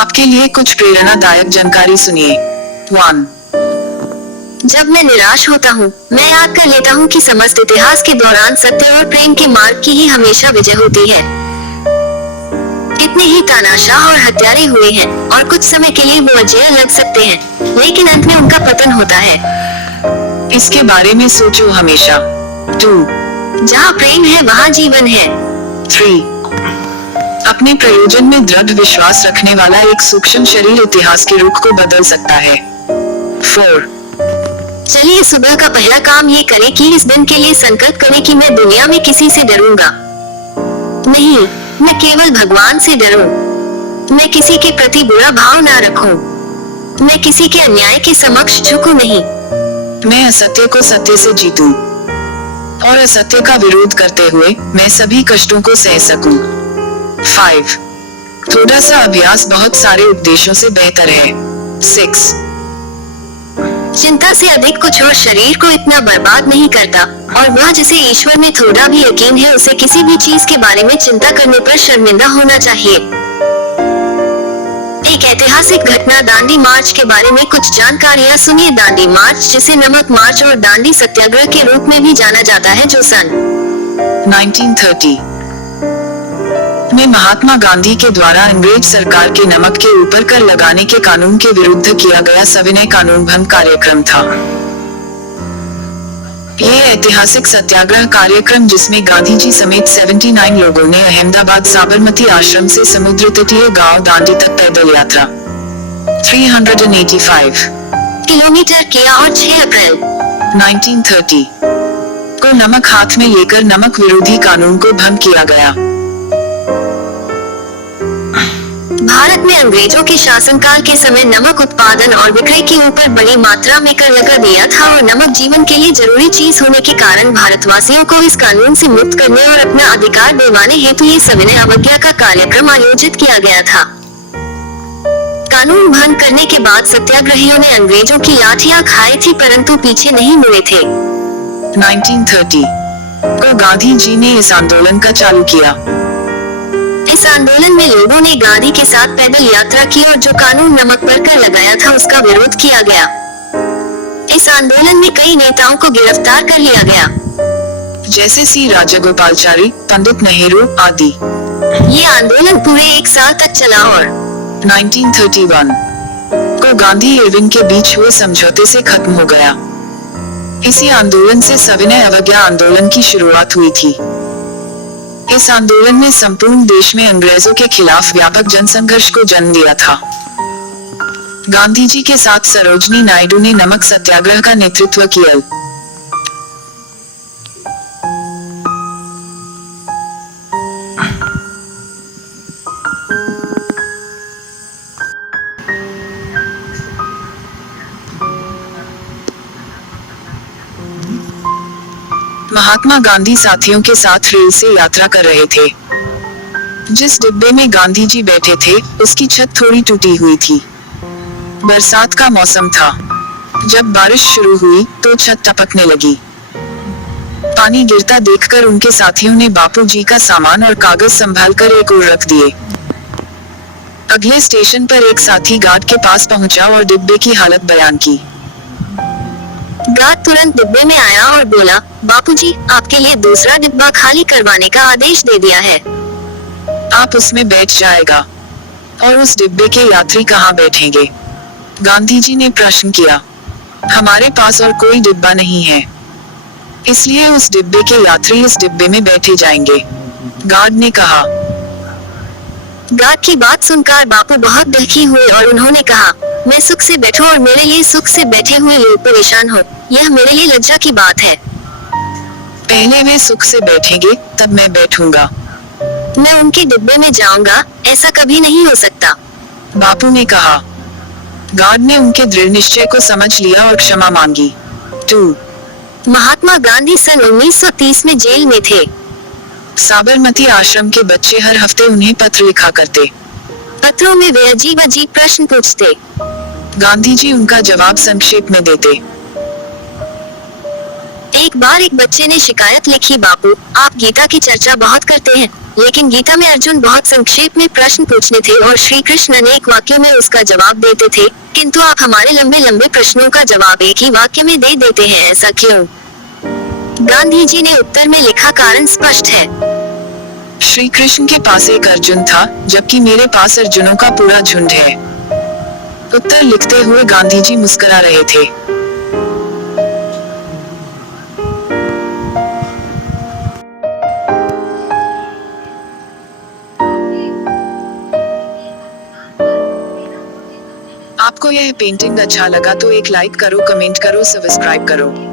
आपके लिए कुछ प्रेरणादायक जानकारी सुनिए। 1. जब मैं निराश होता हूँ, मैं याद कर लेता हूँ कि समस्त इतिहास के दौरान सत्य और प्रेम के मार्ग की ही हमेशा विजय होती है। कितने ही तानाशाह और हत्यारे हुए हैं और कुछ समय के लिए वो अजय लग सकते हैं, लेकिन अंत में उनका पतन होता है। इसके बारे में सोचो हमेशा। 2. जहाँ प्रेम है वहाँ जीवन है। 3. अपने प्रयोजन में दृढ़ विश्वास रखने वाला एक सूक्ष्म शरीर इतिहास के रुख को बदल सकता है। 4. चलिए सुबह का पहला काम ये करें कि इस दिन के लिए संकल्प करें कि मैं दुनिया में किसी से डरूंगा नहीं, मैं केवल भगवान से डरूं। मैं किसी के प्रति बुरा भाव ना रखूं। मैं किसी के अन्याय के समक्ष झुकूं नहीं। मैं असत्य को सत्य से जीतूं और असत्य का विरोध करते हुए मैं सभी कष्टों को सह सकूं। 5. थोड़ा सा अभ्यास बहुत सारे उपदेशों से बेहतर है। 6. चिंता से अधिक कुछ और शरीर को इतना बर्बाद नहीं करता, और वह जिसे ईश्वर में थोड़ा भी यकीन है उसे किसी भी चीज के बारे में चिंता करने पर शर्मिंदा होना चाहिए। एक ऐतिहासिक घटना दांडी मार्च के बारे में कुछ जानकारियां सुनिए। दांडी मार्च, जिसे नमक मार्च और दांडी सत्याग्रह के रूप में भी जाना जाता है, जो सन 1930 में महात्मा गांधी के द्वारा अंग्रेज सरकार के नमक के ऊपर कर लगाने के कानून के विरुद्ध किया गया सविनय कानून भंग कार्यक्रम था। यह ऐतिहासिक सत्याग्रह कार्यक्रम, जिसमें गांधी जी समेत 79 लोगों ने अहमदाबाद साबरमती आश्रम से समुद्र तटीय गांव दांडी तक पैदल यात्रा 385 किलोमीटर किया और 6 अप्रैल 1930 को नमक हाथ में लेकर नमक विरोधी कानून को भंग किया गया। भारत में अंग्रेजों के शासनकाल के समय नमक उत्पादन और विक्रय के ऊपर बड़ी मात्रा में कर लगा दिया था, और नमक जीवन के लिए जरूरी चीज होने के कारण भारतवासियों को इस कानून से मुक्त करने और अपना अधिकार दिलवाने हेतु ये सविनय अवज्ञा का कार्यक्रम आयोजित किया गया था। कानून भंग करने के बाद सत्याग्रहियों ने अंग्रेजों की लाठियां खाई थी, परंतु पीछे नहीं मुड़े थे। 1930 को गांधी जी ने इस आंदोलन का चालू किया। इस आंदोलन में लोगों ने गांधी के साथ पैदल यात्रा की और जो कानून नमक पर कर लगाया था उसका विरोध किया गया। इस आंदोलन में कई नेताओं को गिरफ्तार कर लिया गया, जैसे सी राजगोपालचारी, पंडित नेहरू आदि। ये आंदोलन पूरे 1 साल तक चला और 1931 को गांधी इरविन के बीच हुए समझौते से खत्म हो गया। इसी आंदोलन से सविनय अवज्ञा आंदोलन की शुरुआत हुई थी। इस आंदोलन ने संपूर्ण देश में अंग्रेजों के खिलाफ व्यापक जनसंघर्ष को जन्म दिया था। गांधी जी के साथ सरोजनी नायडू ने नमक सत्याग्रह का नेतृत्व किया। महात्मा गांधी साथियों के साथ रेल से यात्रा कर रहे थे। जिस डिब्बे में गांधी जी बैठे थे उसकी छत थोड़ी टूटी हुई थी। बरसात का मौसम था। जब बारिश शुरू हुई तो छत टपकने लगी। पानी गिरता देखकर उनके साथियों ने बापू जी का सामान और कागज संभालकर एक ओर रख दिए। अगले स्टेशन पर एक साथी गार्ड के पास पहुंचा और डिब्बे की हालत बयान की। गार्ड तुरंत डिब्बे में आया और बोला, बापूजी, आपके लिए दूसरा डिब्बा खाली करवाने का आदेश दे दिया है। आप उसमें बैठ जाएगा। और उस डिब्बे के यात्री कहाँ बैठेंगे? गांधी जी ने प्रश्न किया। हमारे पास और कोई डिब्बा नहीं है, इसलिए उस डिब्बे के यात्री इस डिब्बे में बैठे जाएंगे, गार्ड ने कहा। गार्ड की बात सुनकर बापू बहुत दुखी हुए और उन्होंने कहा, मैं सुख से बैठूं और मेरे लिए सुख से बैठे हुए लोग परेशान हो, यह मेरे लिए लज्जा की बात है। पहले वे सुख से बैठेंगे तब मैं बैठूंगा। मैं उनके डिब्बे में जाऊंगा, ऐसा कभी नहीं हो सकता, बापू ने कहा। गार्ड ने उनके दृढ़ निश्चय को समझ लिया और क्षमा मांगी। 2. महात्मा गांधी सन 1930 में जेल में थे। साबरमती आश्रम के बच्चे हर हफ्ते उन्हें पत्र लिखा करते। पत्रों में वे अजीब अजीब प्रश्न पूछते। गांधी जी उनका जवाब संक्षेप में देते। एक बार एक बच्चे ने शिकायत लिखी, बापू, आप गीता की चर्चा बहुत करते हैं, लेकिन गीता में अर्जुन बहुत संक्षेप में प्रश्न पूछने थे और श्री कृष्ण अनेक वाक्यों में उसका जवाब देते थे, किंतु आप हमारे लंबे लंबे प्रश्नों का जवाब एक ही वाक्य में दे देते हैं, ऐसा क्यों? गांधी जी ने उत्तर में लिखा, कारण स्पष्ट है। श्री कृष्ण के पास एक अर्जुन था, जबकि मेरे पास अर्जुनों का पूरा झुंड है। उत्तर लिखते हुए गांधी जी मुस्कुरा रहे थे। आपको यह पेंटिंग अच्छा लगा तो एक लाइक करो, कमेंट करो, सब्सक्राइब करो।